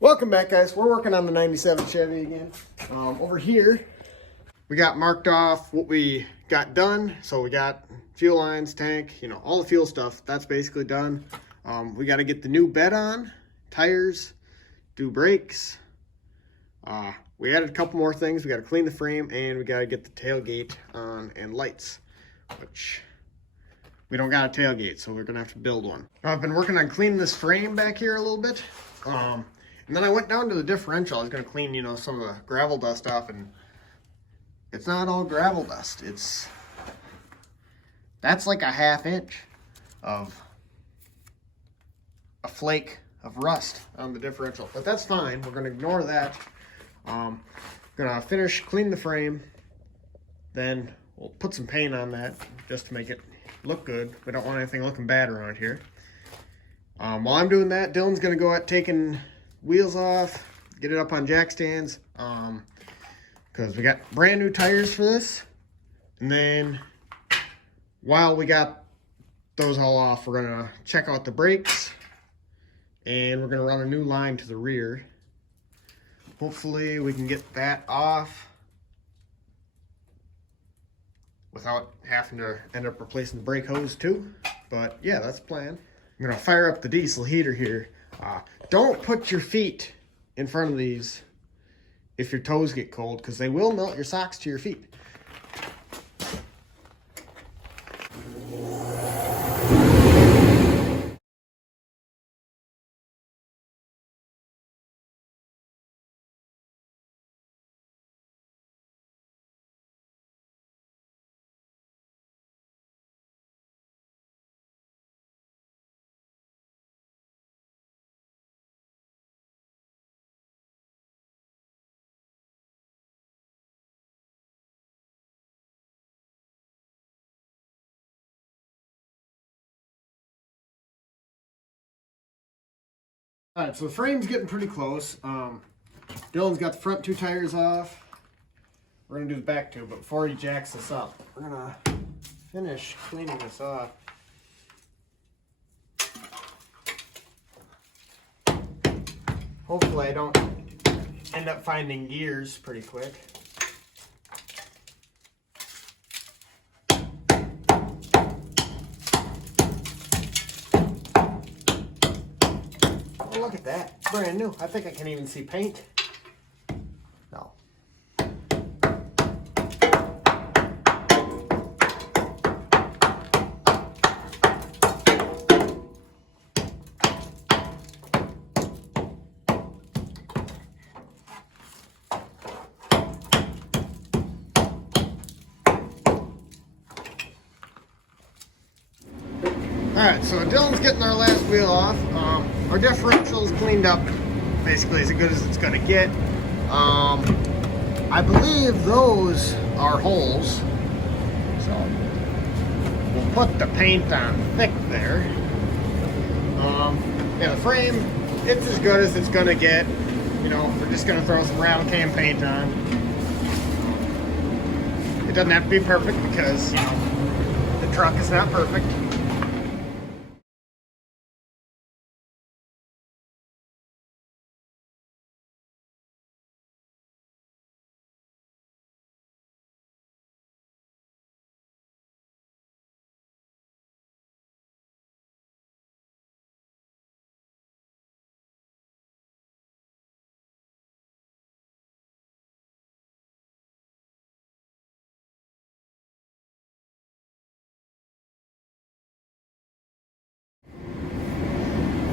Welcome back, guys. We're working on the 97 Chevy again. Over here, we got marked off what we got done. So we got fuel lines, tank, all the fuel stuff. That's basically done. We got to get the new bed on, tires, do brakes. We added a couple more things. We got to clean the frame, and we got to get the tailgate on and lights, which we don't got a tailgate, so we're gonna have to build one. I've been working on cleaning this frame back here a little bit. And then I went down to the differential. I was gonna clean, some of the gravel dust off, and it's not all gravel dust. That's like a ½ inch of a flake of rust on the differential, but that's fine. We're gonna ignore that. Gonna finish cleaning the frame, then we'll put some paint on that just to make it look good. We don't want anything looking bad around here. While I'm doing that, Dylan's gonna go at taking wheels off, get it up on jack stands, because we got brand new tires for this. And then while we got those all off, we're gonna check out the brakes, and we're gonna run a new line to the rear. Hopefully we can get that off without having to end up replacing the brake hose too. But yeah, that's the plan. I'm gonna fire up the diesel heater here. Don't put your feet in front of these if your toes get cold, because they will melt your socks to your feet. All right, so the frame's getting pretty close. Dylan's got the front two tires off. We're gonna do the back two, but before he jacks this up, we're gonna finish cleaning this off. Hopefully I don't end up finding gears pretty quick. Look at that, it's brand new. I think I can even see paint. No. Alright, so Dylan's getting our last wheel off. Our differential is cleaned up basically as good as it's going to get. I believe those are holes, so we'll put the paint on thick there. Yeah, the frame, it's as good as it's going to get. We're just going to throw some rattle can paint on. It doesn't have to be perfect because, the truck is not perfect.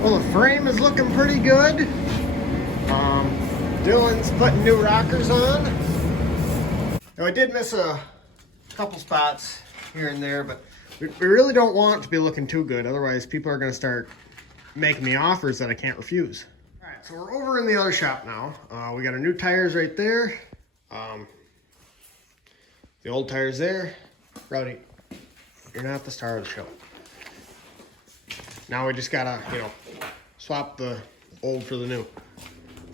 Well, the frame is looking pretty good. Dylan's putting new rockers on. Now, I did miss a couple spots here and there, but we really don't want it to be looking too good. Otherwise, people are going to start making me offers that I can't refuse. All right, so we're over in the other shop now. We got our new tires right there. The old tires there. Rowdy, you're not the star of the show. Now we just gotta, swap the old for the new.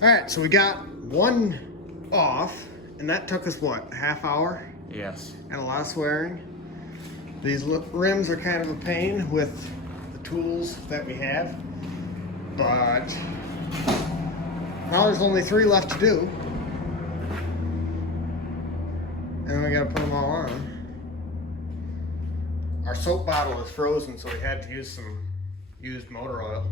All right, so we got one off, and that took us, what, a half hour? Yes. And a lot of swearing. These rims are kind of a pain with the tools that we have, but Now there's only 3 left to do. And we gotta put them all on. Our soap bottle is frozen, so we had to use some used motor oil.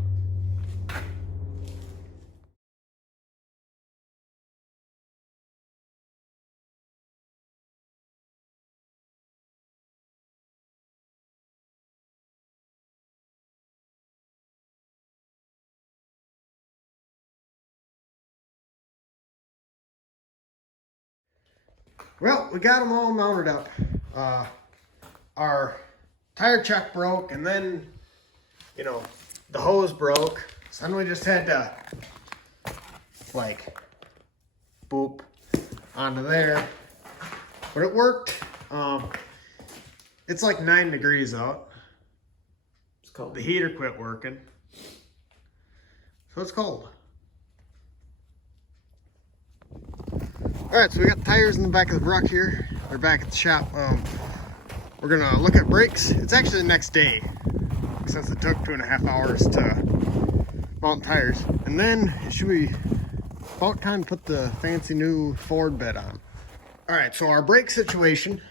Well, we got them all mounted up. Our tire chuck broke, and then, you know, the hose broke. So then we just had to, like, boop onto there. But it worked. It's like 9 degrees out. It's cold. The heater quit working. So it's cold. Alright, so we got the tires in the back of the truck here. They're back at the shop. We're gonna look at brakes. It's actually the next day, since it took 2.5 hours to mount tires. And then it should be about time to put the fancy new Ford bed on. Alright, so our brake situation,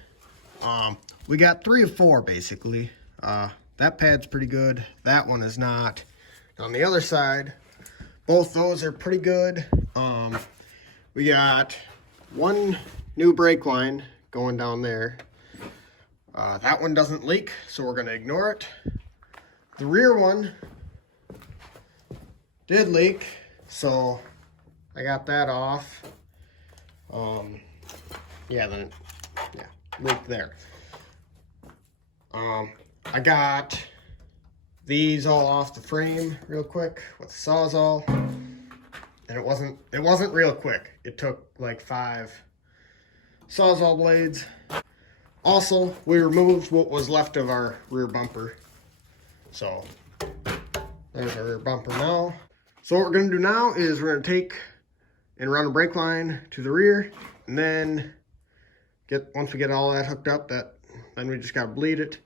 we got 3 of 4 basically. That pad's pretty good. That one is not. On the other side, both those are pretty good. We got 1 new brake line going down there. That one doesn't leak, so we're gonna ignore it. The rear one did leak, so I got that off. Yeah, leak there. I got these all off the frame real quick with the Sawzall, and it wasn't real quick. It took like 5 Sawzall blades. Also, we removed what was left of our rear bumper. So there's our rear bumper now. So what we're gonna do now is we're gonna take and run a brake line to the rear, and then once we get all that hooked up, then we just gotta bleed it.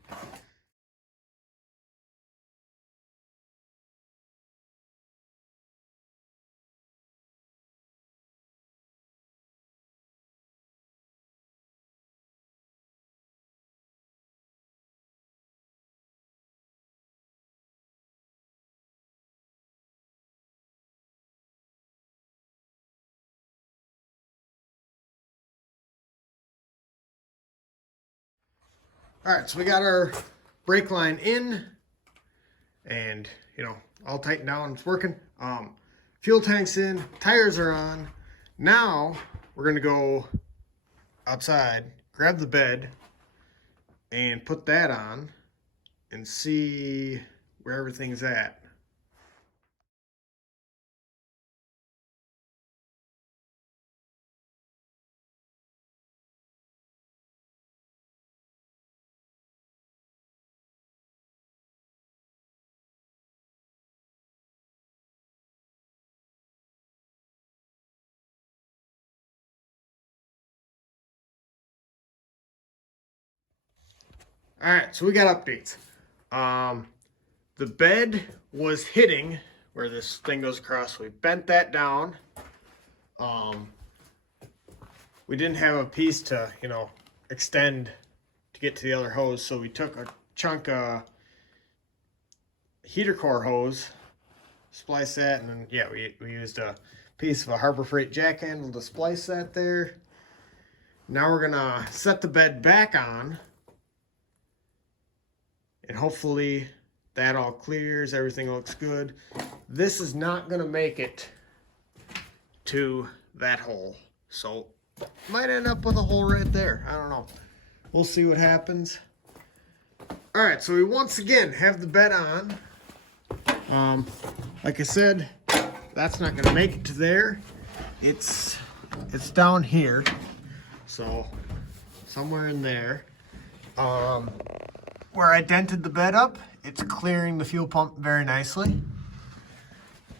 All right, so we got our brake line in, and you know, all tightened down, it's working. Fuel tank's in, tires are on. Now we're gonna go outside, grab the bed, and put that on, and see where everything's at. All right, so we got updates. The bed was hitting where this thing goes across. We bent that down. We didn't have a piece to, you know, extend to get to the other hose, so we took a chunk of heater core hose, splice that, and then yeah, we used a piece of a Harbor Freight jack handle to splice that there. Now we're gonna set the bed back on, and hopefully that all clears, everything looks good. This is not gonna make it to that hole, so might end up with a hole right there. I don't know. We'll see what happens. All right, so we once again have the bed on. Like I said, that's not gonna make it to there. It's down here, so somewhere in there. Where I dented the bed up, it's clearing the fuel pump very nicely.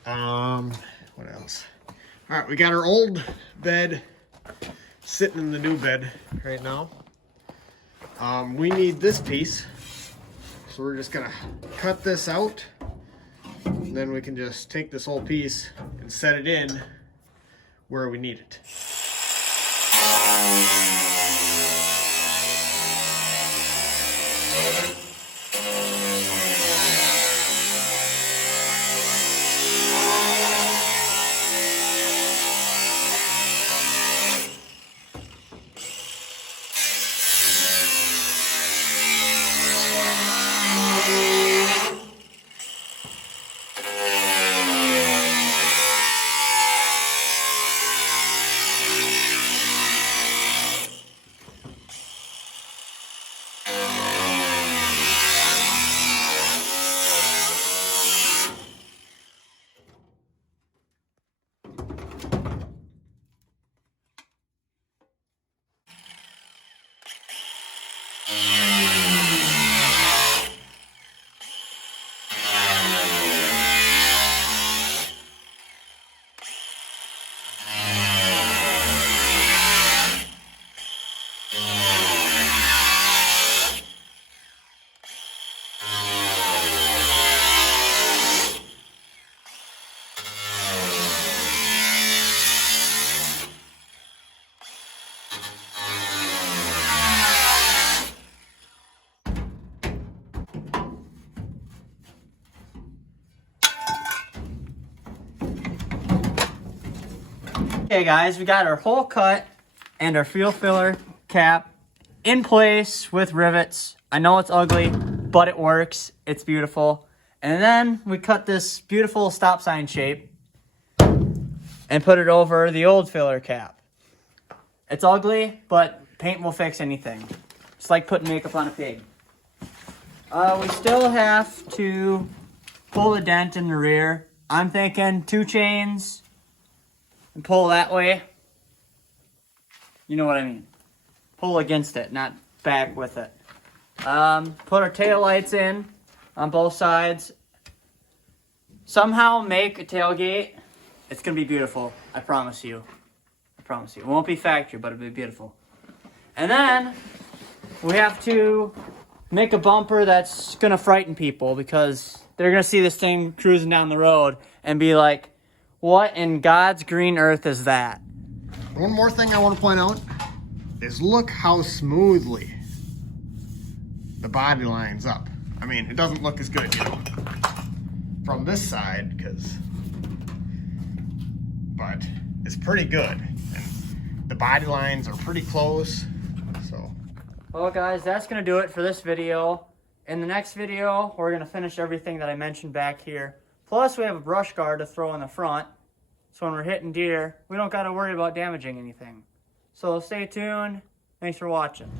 What else? All right, we got our old bed sitting in the new bed right now. We need this piece, so we're just gonna cut this out, and then we can just take this whole piece and set it in where we need it. Okay guys, we got our hole cut and our fuel filler cap in place with rivets. I know it's ugly, but it works. It's beautiful. And then we cut this beautiful stop sign shape and put it over the old filler cap. It's ugly, but paint will fix anything. It's like putting makeup on a pig. We still have to pull the dent in the rear. I'm thinking 2 chains and pull that way. You know what I mean. Pull against it, not back with it. Put our tail lights in on both sides. Somehow make a tailgate. It's going to be beautiful. I promise you. I promise you. It won't be factory, but it'll be beautiful. And then we have to make a bumper that's going to frighten people, because they're going to see this thing cruising down the road and be like, what in God's green earth is that? One more thing I want to point out is look how smoothly the body lines up. I mean, it doesn't look as good, you know, from this side, but it's pretty good. And the body lines are pretty close, so. Well guys, that's going to do it for this video. In the next video, we're going to finish everything that I mentioned back here. Plus, we have a brush guard to throw in the front. So when we're hitting deer, we don't got to worry about damaging anything. So stay tuned. Thanks for watching.